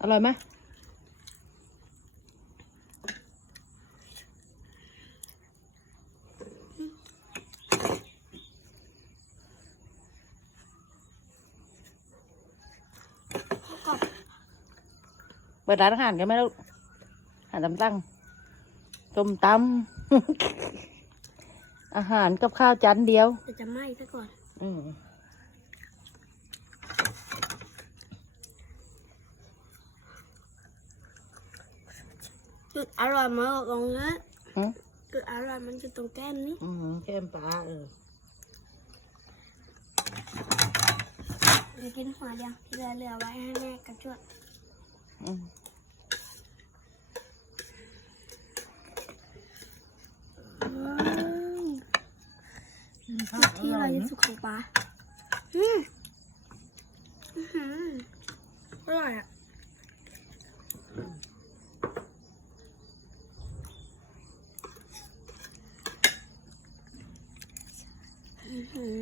อร่อยไหมเปิดร้านอาหารกันไหมลูกอาหารตำตั้งต้มตำ อาหารกับข้าวจานเดียว แต่จะไหม้ซะก่อน อืม จุดอร่อยมันอยู่ตรงนี้อืมจุดอร่อยมันอยู่ตรงแก้มนี้อืมแก้มปลาเออเดี๋ยวกินหัวเดียวที่เหลือเหลือไว้ให้แม่กับจวดอืมจุดที่อร่อยที่สุดของปลาอืมอื้อหืออร่อยอะ อื้อหือ